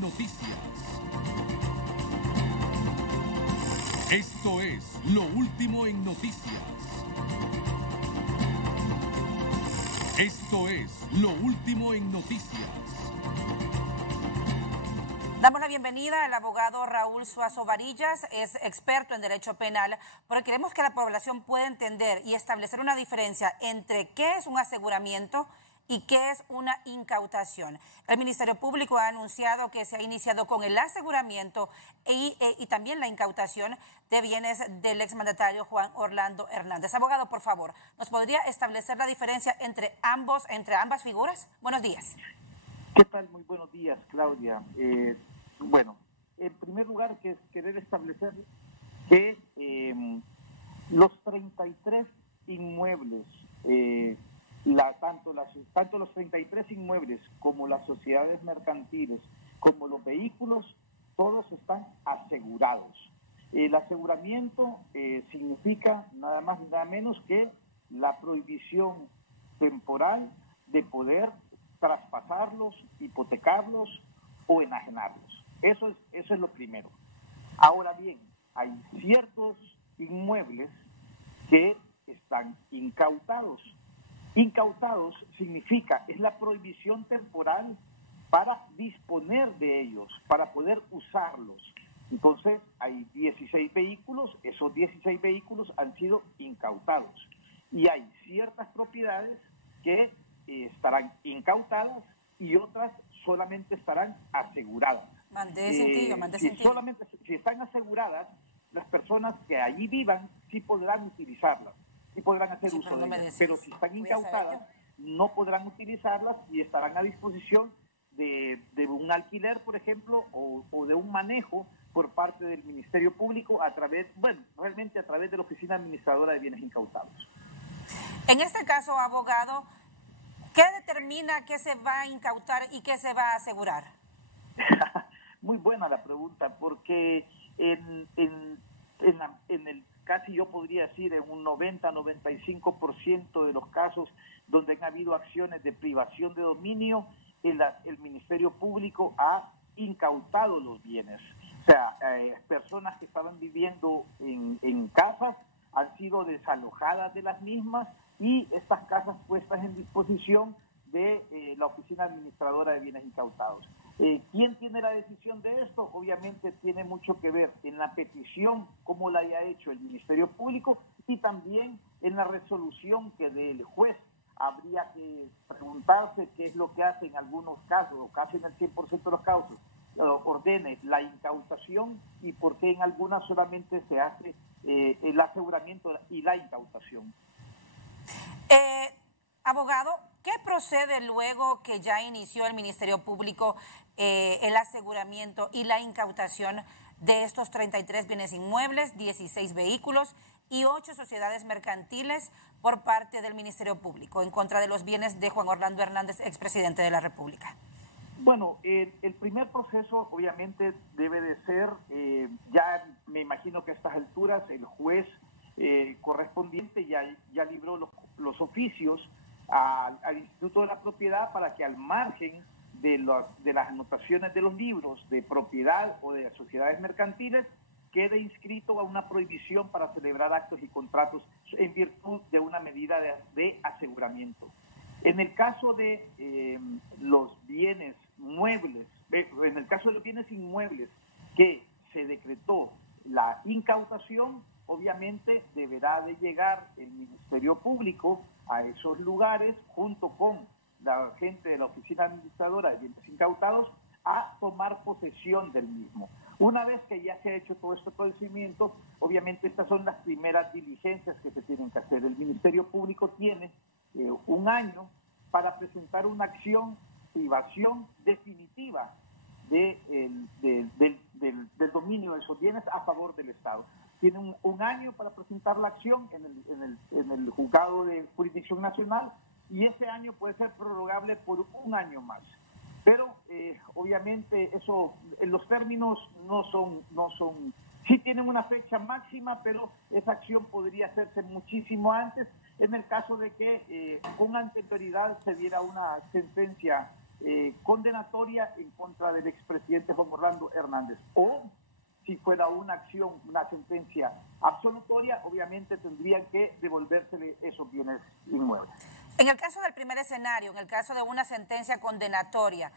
Noticias. Esto es lo último en noticias. Esto es lo último en noticias. Damos la bienvenida al abogado Raúl Suazo Varillas, es experto en derecho penal, porque queremos que la población pueda entender y establecer una diferencia entre qué es un aseguramiento y qué es una incautación. El Ministerio Público ha anunciado que se ha iniciado con el aseguramiento y también la incautación de bienes del exmandatario Juan Orlando Hernández. Abogado, por favor, ¿nos podría establecer la diferencia entre ambas figuras? Buenos días. ¿Qué tal? Muy buenos días, Claudia. Bueno, en primer lugar, querer establecer que los 33 inmuebles, tanto los 33 inmuebles como las sociedades mercantiles, como los vehículos, todos están asegurados. El aseguramiento significa nada más y nada menos que la prohibición temporal de poder traspasarlos, hipotecarlos o enajenarlos. Eso es lo primero. Ahora bien, hay ciertos inmuebles que están incautados. Incautados significa, es la prohibición temporal para disponer de ellos, para poder usarlos. Entonces, hay 16 vehículos, esos 16 vehículos han sido incautados. Y hay ciertas propiedades que estarán incautadas y otras solamente estarán aseguradas. Si están aseguradas, las personas que allí vivan sí podrán utilizarlas, sí podrán hacer uso de ellas, pero si están incautadas no podrán utilizarlas y estarán a disposición de un alquiler, por ejemplo, o de un manejo por parte del Ministerio Público realmente a través de la Oficina Administradora de Bienes Incautados. En este caso, abogado, ¿qué determina qué se va a incautar y qué se va a asegurar? Muy buena la pregunta, porque en el casi yo podría decir en un 90-95% de los casos donde han habido acciones de privación de dominio, el Ministerio Público ha incautado los bienes. O sea, personas que estaban viviendo en casas han sido desalojadas de las mismas y estas casas puestas en disposición de la Oficina Administradora de Bienes Incautados. ¿Quién tiene la decisión de esto? Obviamente tiene mucho que ver en la petición, cómo la haya hecho el Ministerio Público, y también en la resolución que del juez. Habría que preguntarse qué es lo que hace en algunos casos, o casi en el 100% de los casos, ordene la incautación y por qué en algunas solamente se hace el aseguramiento y la incautación. Abogado, ¿qué procede luego que ya inició el Ministerio Público el aseguramiento y la incautación de estos 33 bienes inmuebles, 16 vehículos y 8 sociedades mercantiles por parte del Ministerio Público en contra de los bienes de Juan Orlando Hernández, expresidente de la República? Bueno, el primer proceso obviamente debe de ser, ya me imagino que a estas alturas el juez correspondiente ya libró los oficios al Instituto de la Propiedad para que al margen de las anotaciones de los libros de propiedad o de sociedades mercantiles quede inscrito a una prohibición para celebrar actos y contratos en virtud de una medida de aseguramiento. En el caso de los bienes muebles, en el caso de los bienes inmuebles que se decretó la incautación, obviamente deberá de llegar el Ministerio Público a esos lugares junto con la gente de la Oficina Administradora de Bienes Incautados a tomar posesión del mismo. Una vez que ya se ha hecho todo este procedimiento, obviamente estas son las primeras diligencias que se tienen que hacer. El Ministerio Público tiene un año para presentar una acción privación definitiva del dominio de esos bienes a favor del Estado. Tiene un año para presentar la acción en el juzgado de jurisdicción nacional y ese año puede ser prorrogable por un año más. Pero obviamente eso, los términos no son, sí tienen una fecha máxima, pero esa acción podría hacerse muchísimo antes en el caso de que con anterioridad se diera una sentencia condenatoria en contra del expresidente Juan Orlando Hernández. O si fuera una acción, una sentencia absolutoria, obviamente tendrían que devolvérsele esos bienes inmuebles. En el caso del primer escenario, en el caso de una sentencia condenatoria,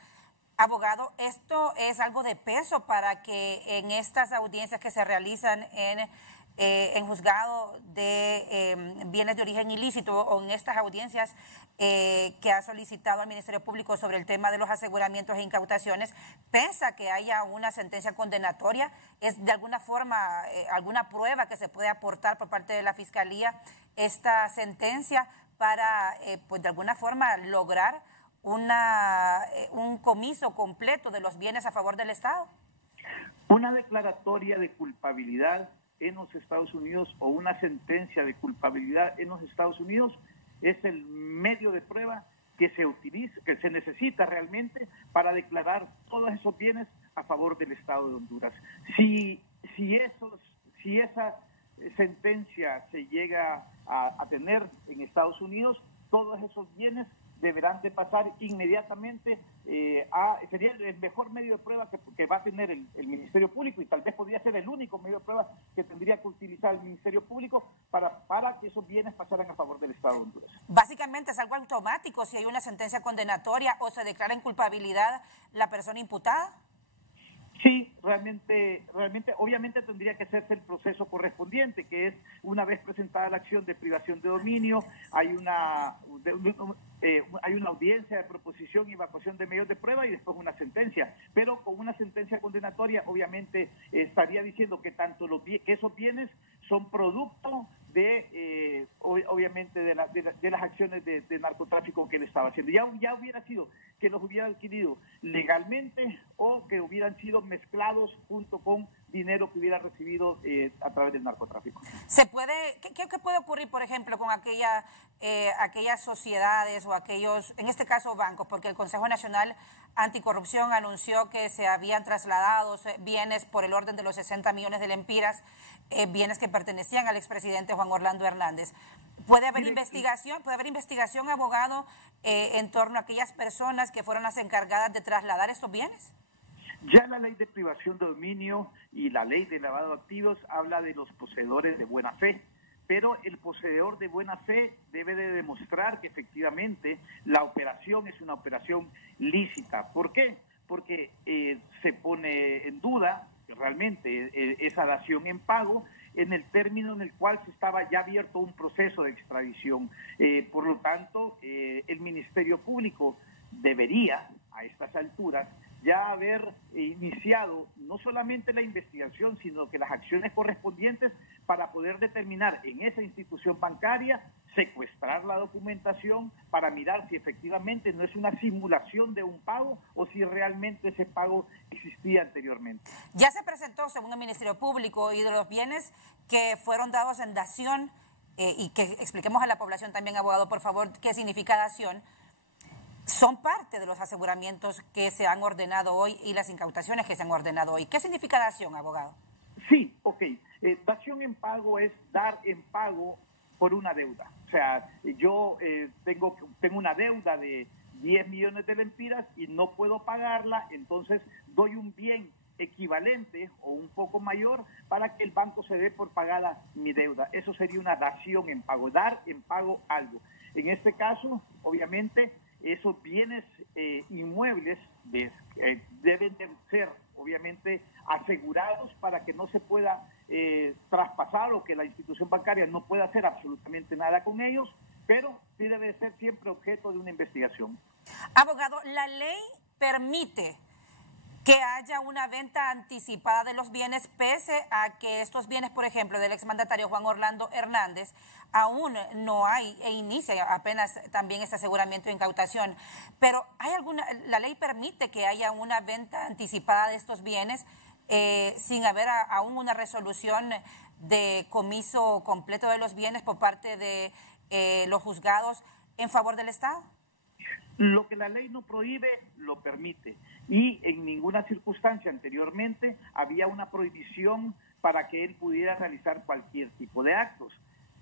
abogado, ¿esto es algo de peso para que en estas audiencias que se realizan en juzgado de bienes de origen ilícito o en estas audiencias que ha solicitado al Ministerio Público sobre el tema de los aseguramientos e incautaciones, piensa que haya una sentencia condenatoria? ¿Es de alguna forma alguna prueba que se puede aportar por parte de la Fiscalía esta sentencia para, pues de alguna forma, lograr un comiso completo de los bienes a favor del Estado? Una declaratoria de culpabilidad en los Estados Unidos o una sentencia de culpabilidad en los Estados Unidos es el medio de prueba que se utiliza, que se necesita realmente para declarar todos esos bienes a favor del Estado de Honduras. Si esa sentencia se llega a tener en Estados Unidos, todos esos bienes deberán de pasar inmediatamente sería el mejor medio de prueba que va a tener el Ministerio Público, y tal vez podría ser el único medio de prueba que tendría que utilizar el Ministerio Público para que esos bienes pasaran a favor del Estado de Honduras. Básicamente es algo automático si hay una sentencia condenatoria o se declara en culpabilidad la persona imputada. Sí, realmente, obviamente tendría que hacerse el proceso correspondiente, que es una vez presentada la acción de privación de dominio, hay una audiencia de proposición y evacuación de medios de prueba y después una sentencia. Pero con una sentencia condenatoria, obviamente estaría diciendo que que esos bienes son producto de, obviamente, de las acciones de narcotráfico que él estaba haciendo. Ya hubiera sido que los hubiera adquirido legalmente o que hubieran sido mezclados junto con dinero que hubiera recibido a través del narcotráfico. ¿Qué puede ocurrir, por ejemplo, con aquellas sociedades o aquellos, en este caso bancos? Porque el Consejo Nacional Anticorrupción anunció que se habían trasladado bienes por el orden de los 60 millones de lempiras, bienes que pertenecían al expresidente Juan Orlando Hernández. ¿Puede haber investigación, abogado, en torno a aquellas personas que fueron las encargadas de trasladar estos bienes? Ya la ley de privación de dominio y la ley de lavado de activos habla de los poseedores de buena fe, pero el poseedor de buena fe debe de demostrar que efectivamente la operación es una operación lícita. ¿Por qué? Porque se pone en duda realmente esa dación en pago en el término en el cual se estaba ya abierto un proceso de extradición. Por lo tanto, el Ministerio Público debería, a estas alturas, ya haber iniciado no solamente la investigación, sino que las acciones correspondientes para poder determinar en esa institución bancaria, secuestrar la documentación para mirar si efectivamente no es una simulación de un pago o si realmente ese pago existía anteriormente. Ya se presentó, según el Ministerio Público, y de los bienes que fueron dados en dación, y que expliquemos a la población también, abogado, por favor, qué significa dación, son parte de los aseguramientos que se han ordenado hoy y las incautaciones que se han ordenado hoy. ¿Qué significa dación, abogado? Sí, ok. Dación en pago es dar en pago por una deuda. O sea, yo tengo una deuda de 10 millones de lempiras y no puedo pagarla, entonces doy un bien equivalente o un poco mayor para que el banco se dé por pagada mi deuda. Eso sería una dación en pago, dar en pago algo. En este caso, obviamente, esos bienes inmuebles deben de ser, obviamente, asegurados para que no se pueda traspasar o que la institución bancaria no pueda hacer absolutamente nada con ellos, pero sí debe ser siempre objeto de una investigación. Abogado, la ley permite que haya una venta anticipada de los bienes, pese a que estos bienes, por ejemplo, del exmandatario Juan Orlando Hernández, aún no hay e inicia apenas también este aseguramiento de incautación. Pero la ley permite que haya una venta anticipada de estos bienes sin haber aún una resolución de comiso completo de los bienes por parte de los juzgados en favor del Estado. Lo que la ley no prohíbe, lo permite. Y en ninguna circunstancia anteriormente había una prohibición para que él pudiera realizar cualquier tipo de actos.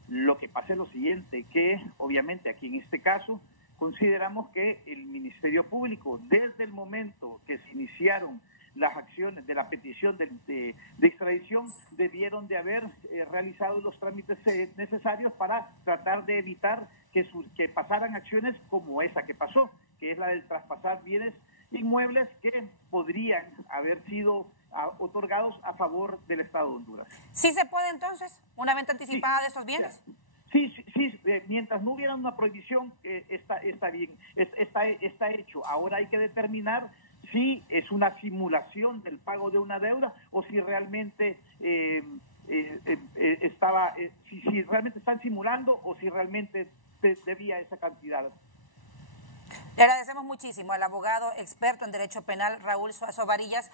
Lo que pasa es lo siguiente, que obviamente aquí en este caso consideramos que el Ministerio Público, desde el momento que se iniciaron las acciones de la petición de extradición, debieron de haber realizado los trámites necesarios para tratar de evitar que pasaran acciones como esa que pasó, que es la del traspasar bienes inmuebles que podrían haber sido otorgados a favor del Estado de Honduras. ¿Sí se puede entonces una venta anticipada de estos bienes? Sí, mientras no hubiera una prohibición, está bien, está hecho. Ahora hay que determinar si es una simulación del pago de una deuda o si realmente si realmente están simulando o si realmente debía esa cantidad. Le agradecemos muchísimo al abogado experto en Derecho Penal, Raúl Suazo Varillas.